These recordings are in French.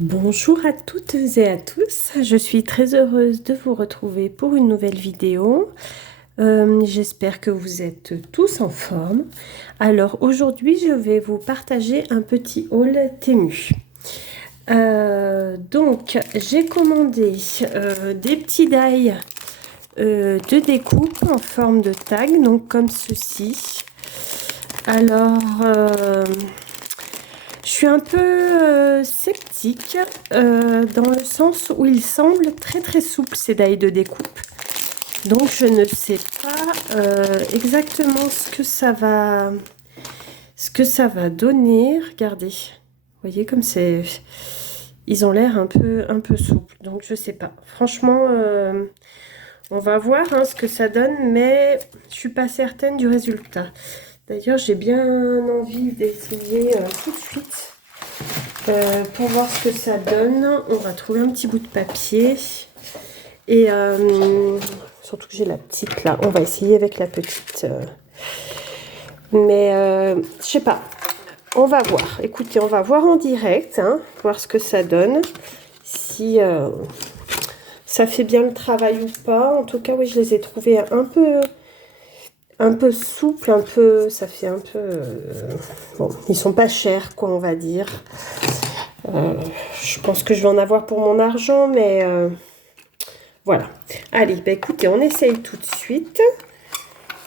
Bonjour à toutes et à tous, je suis très heureuse de vous retrouver pour une nouvelle vidéo. J'espère que vous êtes tous en forme. Alors aujourd'hui, je vais vous partager un petit haul Temu. Donc, j'ai commandé des petits die de découpe en forme de tag, donc comme ceci. Alors, je suis un peu sceptique dans le sens où il semble très souple ces die de découpe. Donc je ne sais pas exactement ce que ça va donner. Regardez, vous voyez comme c'est, ils ont l'air un peu souples. Donc je sais pas. Franchement, on va voir hein, ce que ça donne, mais je suis pas certaine du résultat. D'ailleurs, j'ai bien envie d'essayer tout de suite pour voir ce que ça donne. On va trouver un petit bout de papier. Et surtout que j'ai la petite là. On va essayer avec la petite. Mais je sais pas. On va voir. Écoutez, on va voir en direct. Hein, voir ce que ça donne. Si ça fait bien le travail ou pas. En tout cas, oui, je les ai trouvés un peu souples. Un peu. Ça fait un peu. Bon, ils sont pas chers, quoi, on va dire. Je pense que je vais en avoir pour mon argent, mais voilà. Allez, bah écoutez, on essaye tout de suite.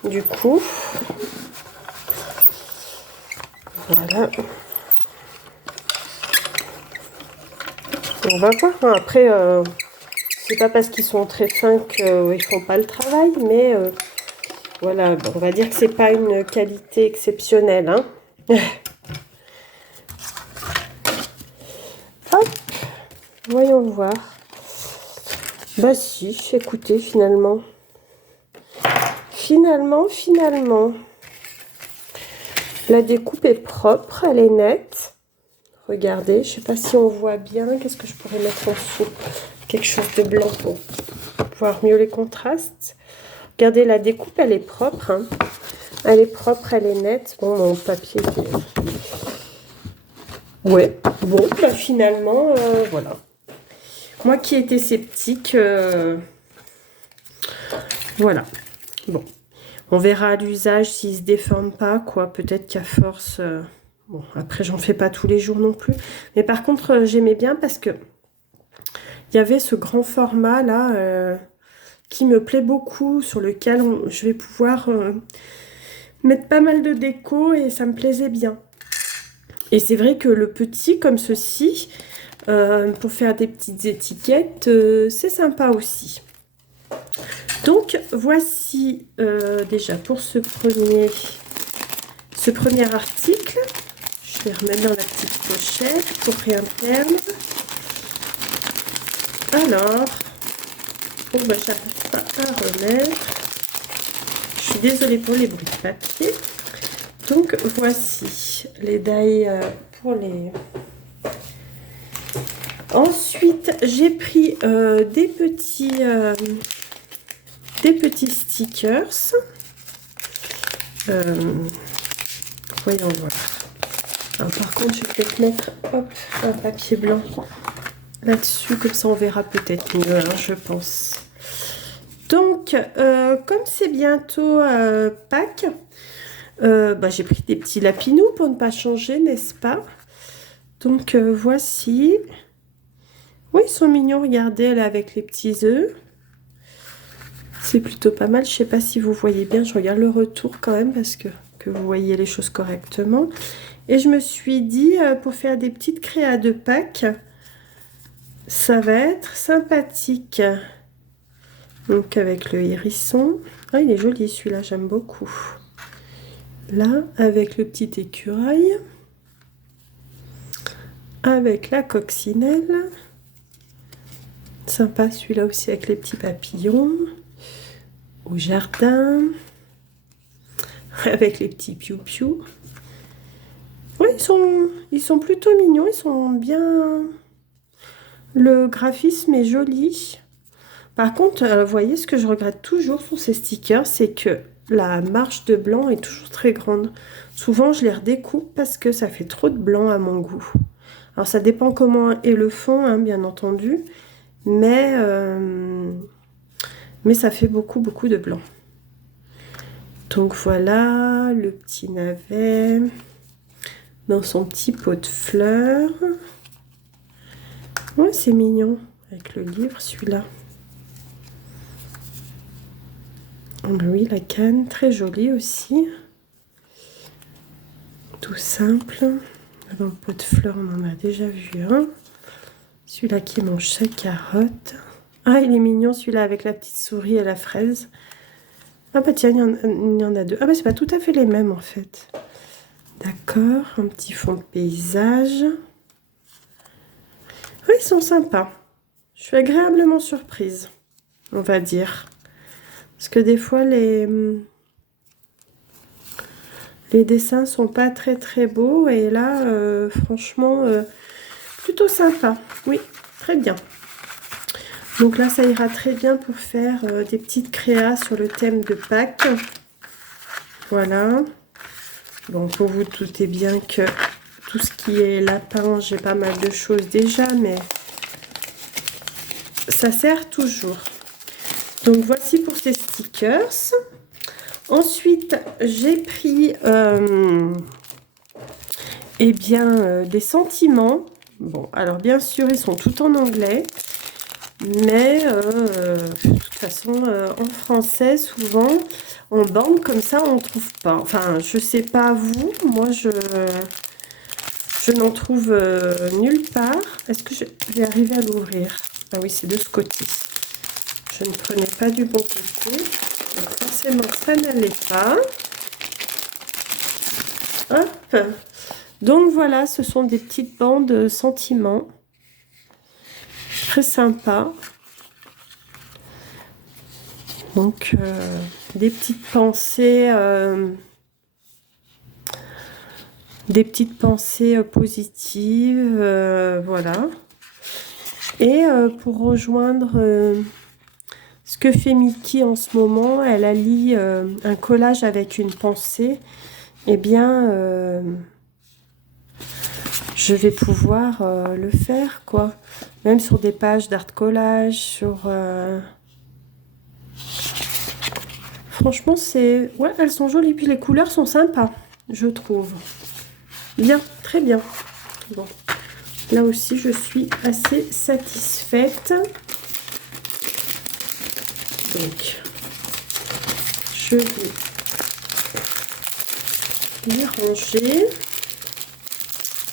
Du coup, voilà. On va voir. Hein. Après, c'est pas parce qu'ils sont très fins qu'ils font pas le travail, mais voilà, bon, on va dire que c'est pas une qualité exceptionnelle. Hein. Hop, voyons voir. Bah si, écoutez, finalement. Finalement. La découpe est propre, elle est nette. Regardez, je sais pas si on voit bien. Qu'est-ce que je pourrais mettre en dessous? Quelque chose de blanc pour voir mieux les contrastes. Regardez, la découpe, elle est propre. Hein. Elle est propre, elle est nette. Bon, mon papier... Ouais, bon, bah finalement, voilà. Moi qui étais sceptique, voilà. Bon, on verra à l'usage s'il se déforme pas, quoi. Peut-être qu'à force... bon, après, j'en fais pas tous les jours non plus. Mais par contre, j'aimais bien parce que il y avait ce grand format, là, qui me plaît beaucoup, sur lequel je vais pouvoir mettre pas mal de déco et ça me plaisait bien. Et c'est vrai que le petit, comme ceci, pour faire des petites étiquettes, c'est sympa aussi. Donc, voici déjà pour ce premier article. Je vais remettre dans la petite pochette pour rien perdre. Alors, bon, bah, j'arrive pas à remettre. Je suis désolée pour les bruits de papier. Donc, voici les die pour les... Ensuite, j'ai pris des petits stickers. Voyons voir. Alors, par contre, je vais peut-être mettre un papier blanc là-dessus, comme ça on verra peut-être mieux, hein, je pense. Donc, comme c'est bientôt Pâques, bah, j'ai pris des petits lapinous pour ne pas changer, n'est-ce pas? Donc, voici. Oui, ils sont mignons, regardez, là, avec les petits œufs. C'est plutôt pas mal. Je sais pas si vous voyez bien. Je regarde le retour quand même parce que vous voyez les choses correctement. Et je me suis dit, pour faire des petites créas de Pâques, ça va être sympathique. Donc avec le hérisson. Ah, il est joli celui-là, j'aime beaucoup. Là, avec le petit écureuil. Avec la coccinelle. Sympa celui-là aussi avec les petits papillons. Au jardin. Avec les petits piou-piou. Oui, ils sont plutôt mignons, ils sont bien... Le graphisme est joli. Par contre, vous voyez, ce que je regrette toujours sur ces stickers, c'est que la marge de blanc est toujours très grande. Souvent, je les redécoupe parce que ça fait trop de blanc à mon goût. Alors ça dépend comment est le fond, hein, bien entendu, mais ça fait beaucoup de blanc. Donc voilà le petit navet dans son petit pot de fleurs. Ouais, c'est mignon avec le livre, celui-là. Oui, la canne, très jolie aussi. Tout simple. Dans le pot de fleurs, on en a déjà vu un. Celui-là qui mange sa carotte. Ah, il est mignon celui-là avec la petite souris et la fraise. Ah bah tiens, il y en a deux. Ah bah c'est pas tout à fait les mêmes en fait. D'accord, un petit fond de paysage. Oui, ils sont sympas. Je suis agréablement surprise, on va dire. Parce que des fois, les dessins sont pas très beaux. Et là, franchement, plutôt sympa. Oui, très bien. Donc là, ça ira très bien pour faire des petites créas sur le thème de Pâques. Voilà. Bon, vous vous doutez bien que tout ce qui est lapin, j'ai pas mal de choses déjà, mais ça sert toujours. Donc voici pour ces stickers. Ensuite, j'ai pris des sentiments. Bon, alors bien sûr, ils sont tout en anglais. Mais de toute façon, en français, souvent, en bande comme ça, on ne trouve pas. Enfin, je sais pas vous, moi, je n'en trouve nulle part. Est-ce que je vais arriver à l'ouvrir? Ah oui, c'est de ce côté. Je ne prenais pas du bon côté. Donc, forcément, ça n'allait pas. Hop. Donc voilà, ce sont des petites bandes sentiments. Très sympa. Donc, des petites pensées positives, voilà. Et pour rejoindre ce que fait Mickey en ce moment, elle allie un collage avec une pensée. Eh bien, je vais pouvoir le faire, quoi. Même sur des pages d'art collage, sur... Franchement, c'est... Ouais, elles sont jolies. Puis les couleurs sont sympas, je trouve. Bien, très bien. Bon, là aussi, je suis assez satisfaite. Donc, je vais les ranger.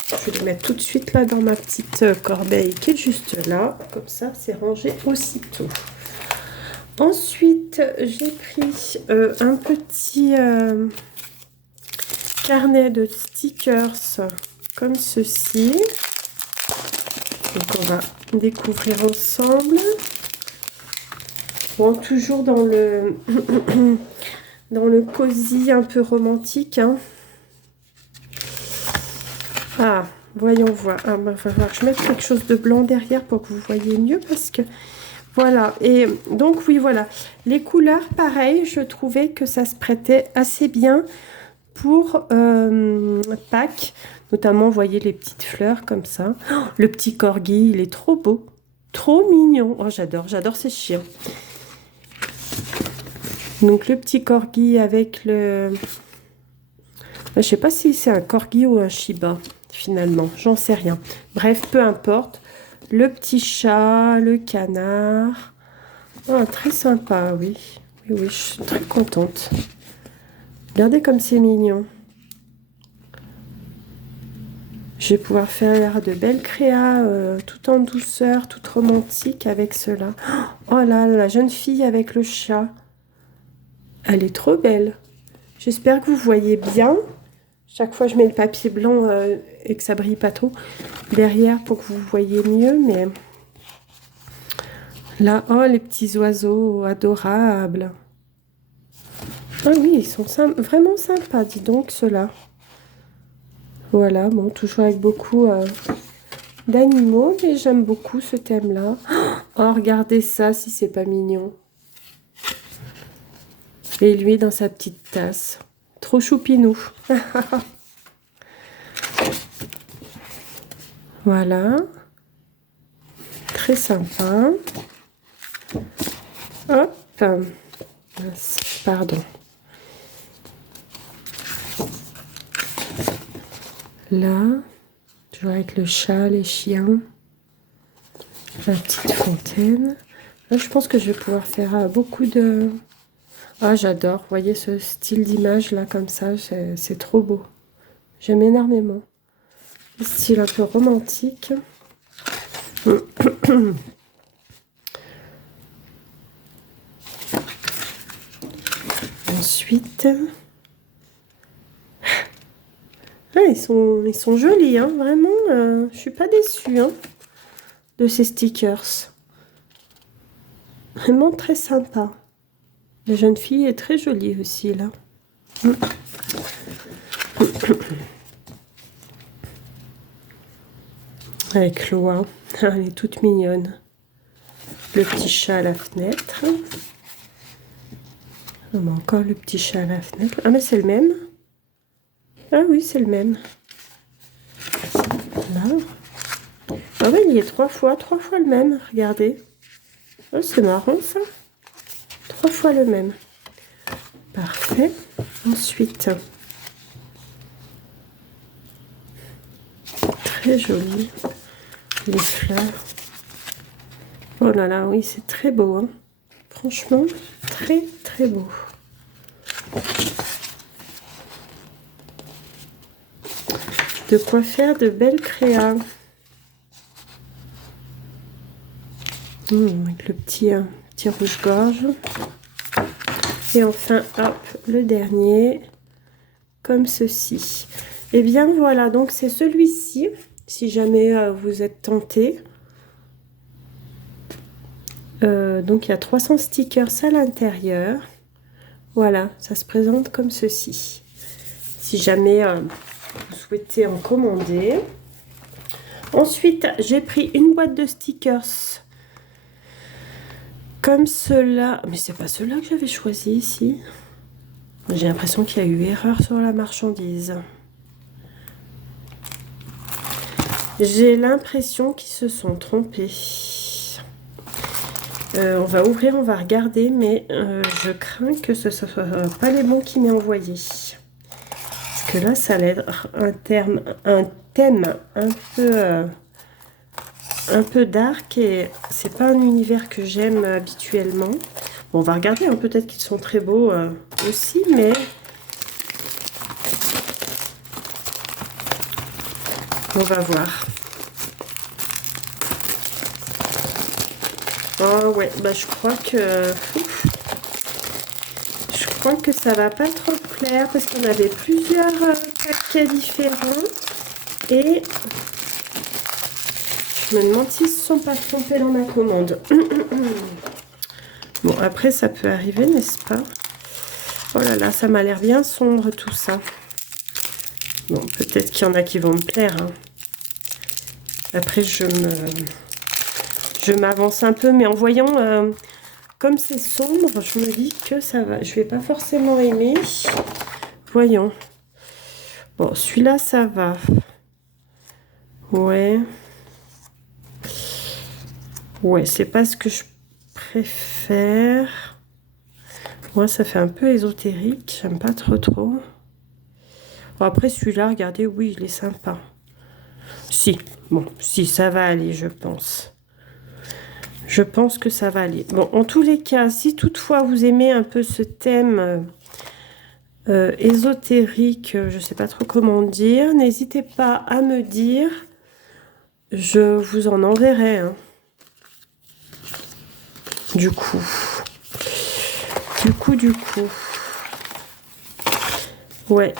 Je vais les mettre tout de suite là dans ma petite corbeille qui est juste là. Comme ça, c'est rangé aussitôt. Ensuite, j'ai pris un petit carnet de stickers comme ceci. Donc, on va découvrir ensemble. Bon, toujours dans le dans le cosy un peu romantique. Hein. Ah, voyons voir. Ah, bah, va falloir que je mette quelque chose de blanc derrière pour que vous voyez mieux parce que voilà. Et donc oui, voilà. Les couleurs, pareil, je trouvais que ça se prêtait assez bien pour Pâques. Notamment, vous voyez les petites fleurs comme ça. Oh, le petit corgi, il est trop beau. Trop mignon. Oh, j'adore ces chiens. Donc le petit corgi avec le... Je sais pas si c'est un corgi ou un shiba, finalement. J'en sais rien. Bref, peu importe. Le petit chat, le canard. Oh, très sympa, oui. Oui, je suis très contente. Regardez comme c'est mignon. Je vais pouvoir faire de belles créas tout en douceur, toute romantique avec cela. Oh là, la jeune fille avec le chat. Elle est trop belle. J'espère que vous voyez bien. Chaque fois, je mets le papier blanc et que ça brille pas trop derrière pour que vous voyez mieux. Mais là, oh, les petits oiseaux adorables. Ah oui, ils sont vraiment sympas, dis donc, ceux-là. Voilà, bon, toujours avec beaucoup d'animaux, mais j'aime beaucoup ce thème-là. Oh, regardez ça, si c'est pas mignon. Et lui dans sa petite tasse. Trop choupinou. Voilà. Très sympa. Hop. Pardon. Là, toujours avec le chat, les chiens. La petite fontaine. Là, je pense que je vais pouvoir faire beaucoup de... Ah, j'adore. Vous voyez ce style d'image là, comme ça, c'est trop beau. J'aime énormément. Le style un peu romantique. Ensuite... Ah, ils sont jolis, hein, vraiment. Je suis pas déçue hein, de ces stickers. Vraiment très sympa. La jeune fille est très jolie aussi, là. Avec Loa. Elle est toute mignonne. Le petit chat à la fenêtre. On a encore le petit chat à la fenêtre. Ah, mais c'est le même. Ah oui, c'est le même. Là. Ah oui, il y est trois fois le même. Regardez. Oh, c'est marrant, ça. 3 fois le même. Parfait. Ensuite, très joli. Les fleurs. Oh là là, oui, c'est très beau. Hein. Franchement, très très beau. De quoi faire de belles créas. Avec le petit rouge-gorge. Et enfin, hop, le dernier, comme ceci. Et bien voilà, donc c'est celui-ci, si jamais vous êtes tenté. Donc il y a 300 stickers à l'intérieur. Voilà, ça se présente comme ceci. Si jamais vous souhaitez en commander. Ensuite, j'ai pris une boîte de stickers comme cela. Mais c'est pas cela que j'avais choisi ici. J'ai l'impression qu'il y a eu erreur sur la marchandise. J'ai l'impression qu'ils se sont trompés. On va ouvrir, on va regarder, mais je crains que ce ne soit pas les bons qui m'aient envoyé. Parce que là, ça a l'air un thème un peu dark et c'est pas un univers que j'aime habituellement. Bon, on va regarder, hein, peut-être qu'ils sont très beaux aussi, mais... On va voir. Oh ouais, bah je crois que... Je crois que ça va pas trop plaire parce qu'on avait plusieurs paquets différents. Et je me demande s'ils se sont pas trompés dans ma commande. Bon, après ça peut arriver, n'est-ce pas? Oh là là, ça m'a l'air bien sombre tout ça. Bon, peut-être qu'il y en a qui vont me plaire. Hein. Après, je m'avance un peu, mais en voyant comme c'est sombre, je me dis que ça va. Je vais pas forcément aimer. Voyons. Bon, celui-là, ça va. Ouais. Ouais, c'est pas ce que je préfère. Moi, ça fait un peu ésotérique. J'aime pas trop. Bon, après, celui-là, regardez, oui, il est sympa. Si, bon, si, ça va aller, je pense. Je pense que ça va aller. Bon, en tous les cas, si toutefois vous aimez un peu ce thème ésotérique, je ne sais pas trop comment dire, n'hésitez pas à me dire. Je vous en enverrai. Hein. Du coup. Ouais,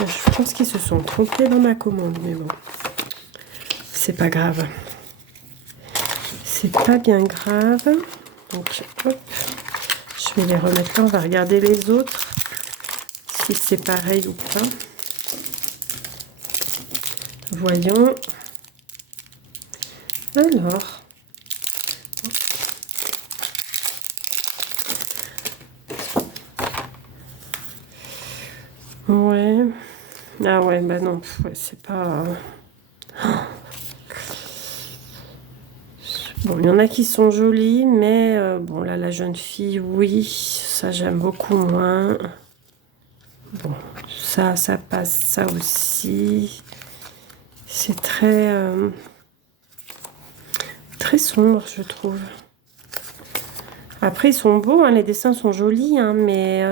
je pense qu'ils se sont trompés dans ma commande, mais bon. C'est pas grave. C'est pas bien grave. Donc, hop. Je vais les remettre là. On va regarder les autres. Si c'est pareil ou pas. Voyons. Alors. Ouais. Ah ouais, bah non. Ouais, c'est pas... Bon, il y en a qui sont jolis, mais bon, là, la jeune fille, oui, ça, j'aime beaucoup moins. Bon, ça passe, ça aussi. C'est très sombre, je trouve. Après, ils sont beaux, hein, les dessins sont jolis, hein, mais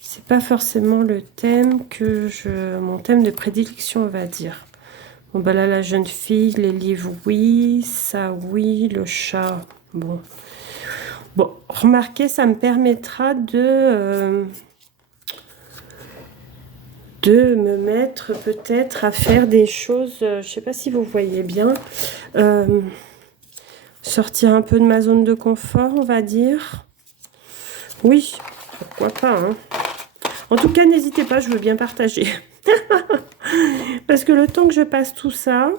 c'est pas forcément le thème mon thème de prédilection, on va dire. Bon, bah là, la jeune fille, les livres, oui, ça, oui, le chat, bon. Bon, remarquez, ça me permettra de me mettre peut-être à faire des choses, je sais pas si vous voyez bien, sortir un peu de ma zone de confort, on va dire. Oui, pourquoi pas, hein. En tout cas, n'hésitez pas, je veux bien partager. Parce que le temps que je passe tout ça,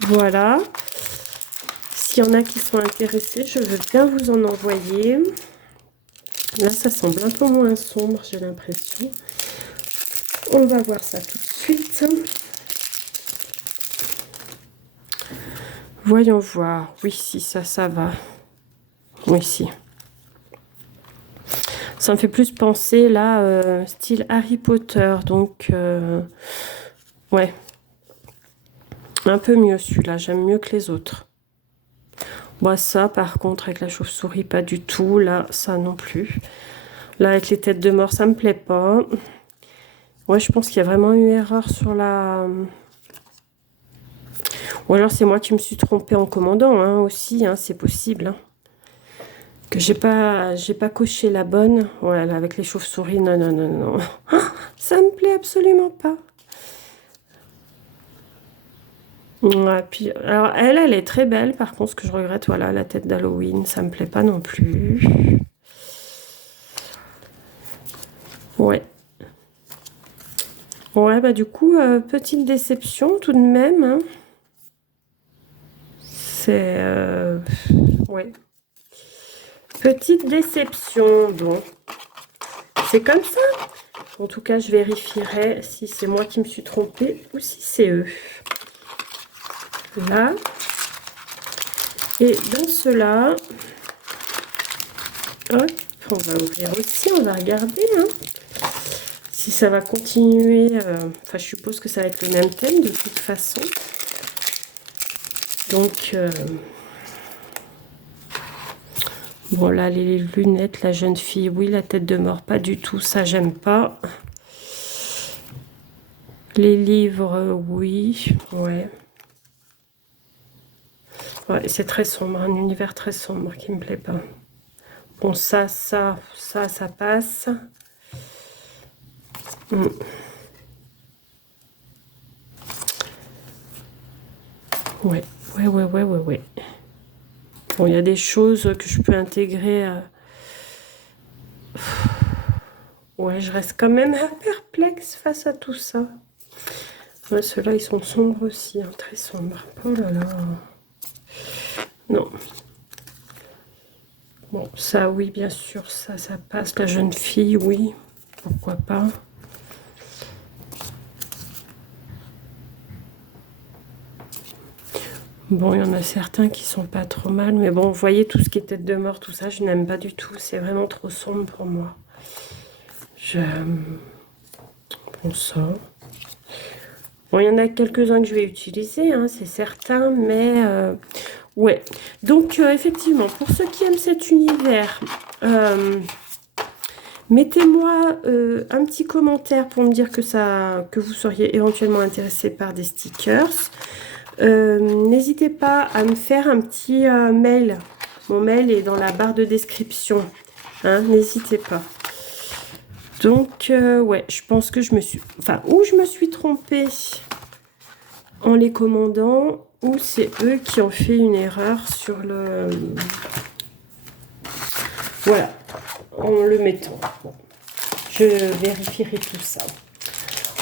voilà. S'il y en a qui sont intéressés, je veux bien vous en envoyer. Là, ça semble un peu moins sombre, j'ai l'impression. On va voir ça tout de suite. Voyons voir. Oui, si, ça va. Oui, si. Ça me fait plus penser, là, style Harry Potter. Donc, ouais. Un peu mieux celui-là. J'aime mieux que les autres. Moi, ça, par contre, avec la chauve-souris, pas du tout. Là, ça non plus. Là, avec les têtes de mort, ça me plaît pas. Ouais, je pense qu'il y a vraiment eu erreur sur la... Ou alors, c'est moi qui me suis trompée en commandant, hein, aussi, hein, c'est possible, hein. Que j'ai pas coché la bonne. Voilà, avec les chauves-souris, non, non, non, non. Ça me plaît absolument pas. Ouais, puis, alors, elle est très belle. Par contre, ce que je regrette, voilà, la tête d'Halloween, ça me plaît pas non plus. Ouais. Ouais, bah du coup, petite déception tout de même, hein. C'est... ouais. Petite déception, donc. C'est comme ça. En tout cas, je vérifierai si c'est moi qui me suis trompée ou si c'est eux. Là. Et dans cela, hop, on va ouvrir aussi, on va regarder, hein, si ça va continuer. Enfin, je suppose que ça va être le même thème de toute façon. Donc, bon, là, les lunettes, la jeune fille, oui, la tête de mort, pas du tout, ça, j'aime pas. Les livres, oui, ouais. Ouais, c'est très sombre, un univers très sombre qui me plaît pas. Bon, ça passe. Ouais. Bon, il y a des choses que je peux intégrer. Ouais, je reste quand même perplexe face à tout ça. Ouais, ceux-là, ils sont sombres aussi, hein, très sombres. Oh là là. Non. Bon, ça, oui, bien sûr, ça passe. La jeune fille, oui. Pourquoi pas. Bon, il y en a certains qui sont pas trop mal. Mais bon, vous voyez, tout ce qui est tête de mort, tout ça, je n'aime pas du tout. C'est vraiment trop sombre pour moi. Bon, ça... Bon, il y en a quelques-uns que je vais utiliser, hein, c'est certain, mais ouais. Donc, effectivement, pour ceux qui aiment cet univers, mettez-moi un petit commentaire pour me dire que vous seriez éventuellement intéressé par des stickers. N'hésitez pas à me faire un petit mail. Mon mail est dans la barre de description, hein, n'hésitez pas. Donc, ouais, je pense que je me suis... Enfin, ou je me suis trompée en les commandant, ou c'est eux qui ont fait une erreur sur le... Voilà, en le mettant. Bon, je vérifierai tout ça.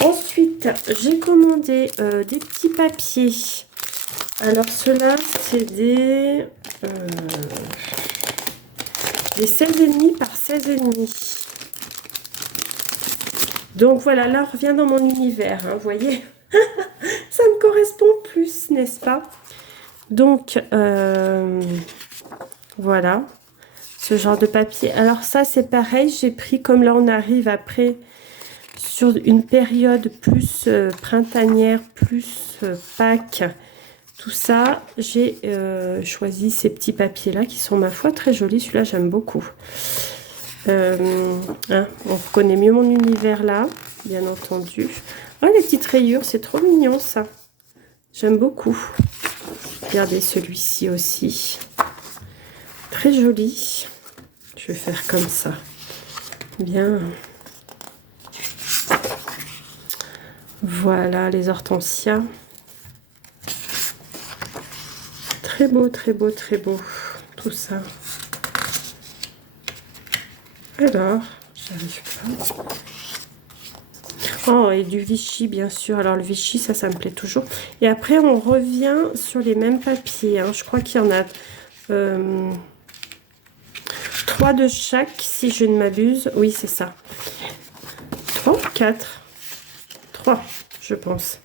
Ensuite, j'ai commandé des petits papiers. Alors, ceux-là, c'est des 16,5 par 16,5. Donc voilà, là on revient dans mon univers, hein, vous voyez. Ça me correspond plus, n'est-ce pas? Donc, voilà, ce genre de papier. Alors ça, c'est pareil, j'ai pris, comme là, on arrive après sur une période plus printanière, plus Pâques, tout ça, j'ai choisi ces petits papiers-là qui sont, ma foi, très jolis. Celui-là, j'aime beaucoup. Hein, on reconnaît mieux mon univers là, bien entendu. Oh, les petites rayures, c'est trop mignon ça. J'aime beaucoup. Regardez celui-ci aussi. Très joli. Je vais faire comme ça. Bien. Voilà les hortensias. Très beau, très beau, très beau. Tout ça. Alors, j'arrive pas. Oh, et du Vichy, bien sûr. Alors, le Vichy, ça me plaît toujours. Et après, on revient sur les mêmes papiers. Hein. Je crois qu'il y en a 3 de chaque, si je ne m'abuse. Oui, c'est ça. 3 ou 4 3, je pense.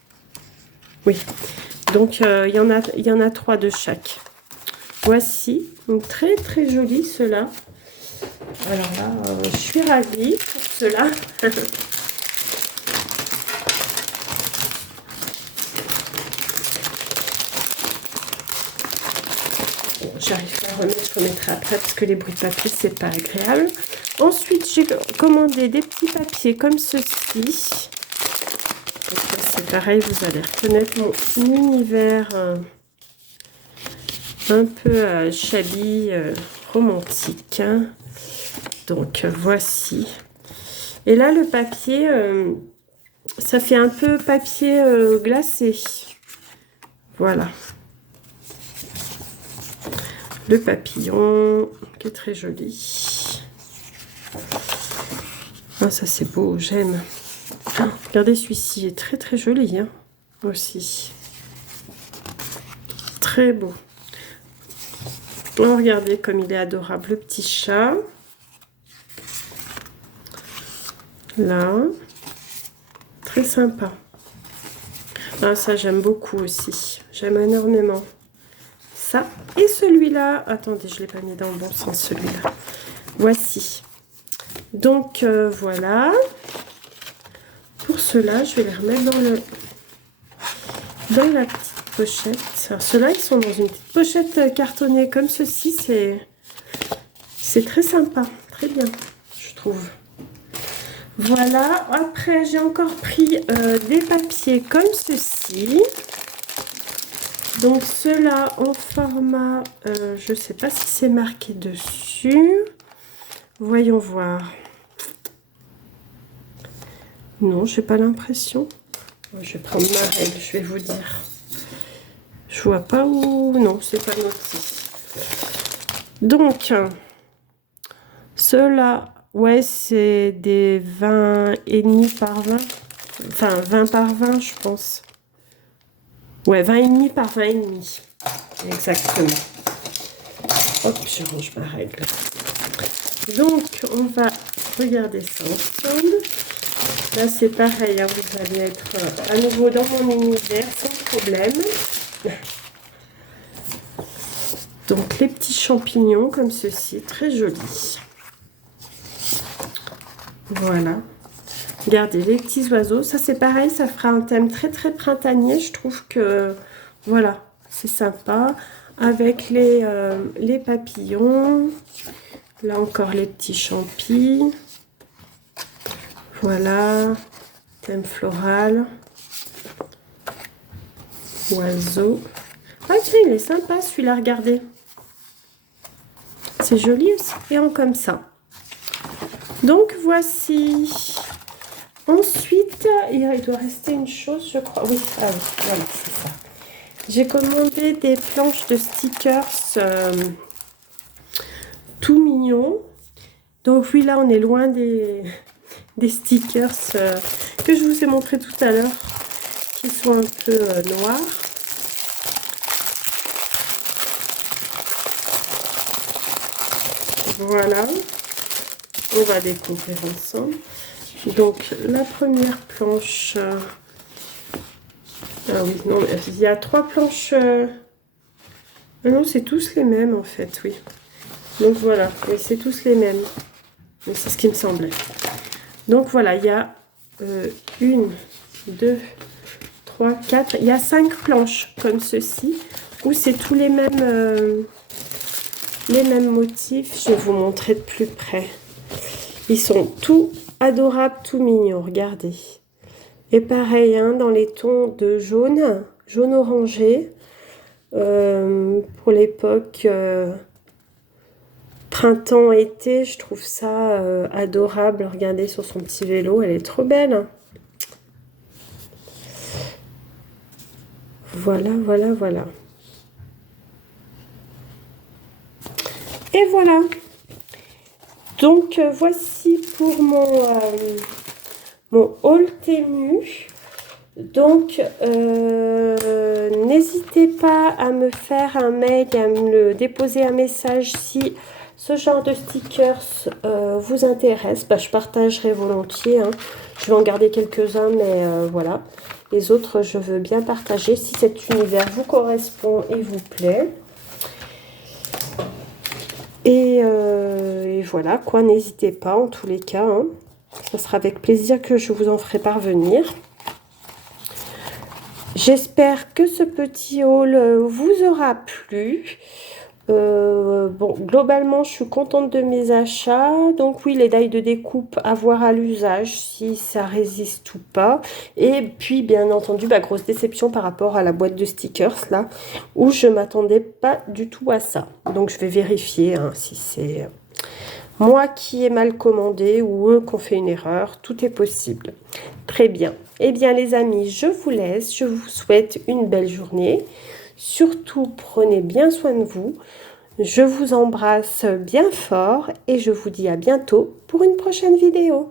Oui. Donc, il y en a 3 de chaque. Voici. Donc, très, très joli, ceux-là. Alors là, je suis ravie pour cela. J'arrive pas à remettre, je remettrai après parce que les bruits de papier, c'est pas agréable. Ensuite, j'ai commandé des petits papiers comme ceci. C'est pareil, vous allez reconnaître mon univers un peu shabby, romantique. Hein. Donc, voici. Et là, le papier, ça fait un peu papier glacé. Voilà. Le papillon, qui est très joli. Ah, ça, c'est beau, j'aime. Ah, regardez, celui-ci, il est très, très joli, hein, aussi. Très beau. Oh, regardez comme il est adorable, le petit chat. Là. Très sympa. Ah, ça, j'aime beaucoup aussi. J'aime énormément. Ça. Et celui-là. Attendez, je ne l'ai pas mis dans le bon sens, celui-là. Voici. Donc, voilà. Pour cela, je vais les remettre dans la petite pochette. Alors, ceux-là, ils sont dans une petite pochette cartonnée comme ceci. C'est très sympa. Très bien, je trouve. Voilà. Après, j'ai encore pris des papiers comme ceci. Donc, ceux-là en format, je ne sais pas si c'est marqué dessus. Voyons voir. Non, j'ai pas l'impression. Je vais prendre ma règle, je vais vous dire. Je vois pas où... Non, c'est pas noté. Donc, ceux-là, ouais, c'est des 20,5 par 20. Enfin, 20 par 20, je pense. Ouais, 20,5 par 20,5. Exactement. Hop, je range ma règle. Donc, on va regarder ça ensemble. Là, c'est pareil, hein, vous allez être à nouveau dans mon univers sans problème. Donc, les petits champignons comme ceci, très jolis. Voilà. Regardez, les petits oiseaux. Ça, c'est pareil, ça fera un thème très, très printanier. Je trouve que, voilà, c'est sympa. Avec les papillons. Là, encore les petits champis. Voilà, thème floral, oiseau. Ah tiens, il est sympa celui-là, regardez. C'est joli aussi, et en comme ça. Donc voici. Ensuite, il doit rester une chose, je crois. Oui, ah oui, voilà, c'est ça. J'ai commandé des planches de stickers tout mignons. Donc oui, là, on est loin des stickers que je vous ai montré tout à l'heure, qui sont un peu noirs. Voilà, on va découvrir ensemble. Donc la première planche, ah oui, non, il y a 3 planches Ah non, c'est tous les mêmes en fait, oui. Donc voilà, oui, c'est tous les mêmes. Mais c'est ce qui me semblait. Donc voilà, il y a 1, 2, 3, 4. Il y a 5 planches comme ceci, où c'est tous les mêmes motifs. Je vais vous montrer de plus près. Ils sont tout adorables, tout mignons, regardez. Et pareil, hein, dans les tons de jaune, jaune orangé, pour l'époque printemps-été, je trouve ça adorable. Regardez sur son petit vélo, elle est trop belle. Voilà, voilà, voilà. Et voilà. Donc, voici pour mon haul Temu. Donc, n'hésitez pas à me faire un mail et à me déposer un message si ce genre de stickers vous intéresse. Bah, je partagerai volontiers, hein. Je vais en garder quelques-uns, mais voilà. Les autres, je veux bien partager si cet univers vous correspond et vous plaît. Et voilà, quoi, n'hésitez pas en tous les cas, hein. Ça sera avec plaisir que je vous en ferai parvenir. J'espère que ce petit haul vous aura plu. Bon, globalement, je suis contente de mes achats. Donc oui, les dailles de découpe à voir à l'usage, si ça résiste ou pas. Et puis, bien entendu, grosse déception par rapport à la boîte de stickers, là, où je m'attendais pas du tout à ça. Donc, je vais vérifier hein, si c'est moi qui ai mal commandé ou eux qui ont fait une erreur. Tout est possible. Très bien. Eh bien, les amis, je vous laisse. Je vous souhaite une belle journée. Surtout, prenez bien soin de vous. Je vous embrasse bien fort et je vous dis à bientôt pour une prochaine vidéo.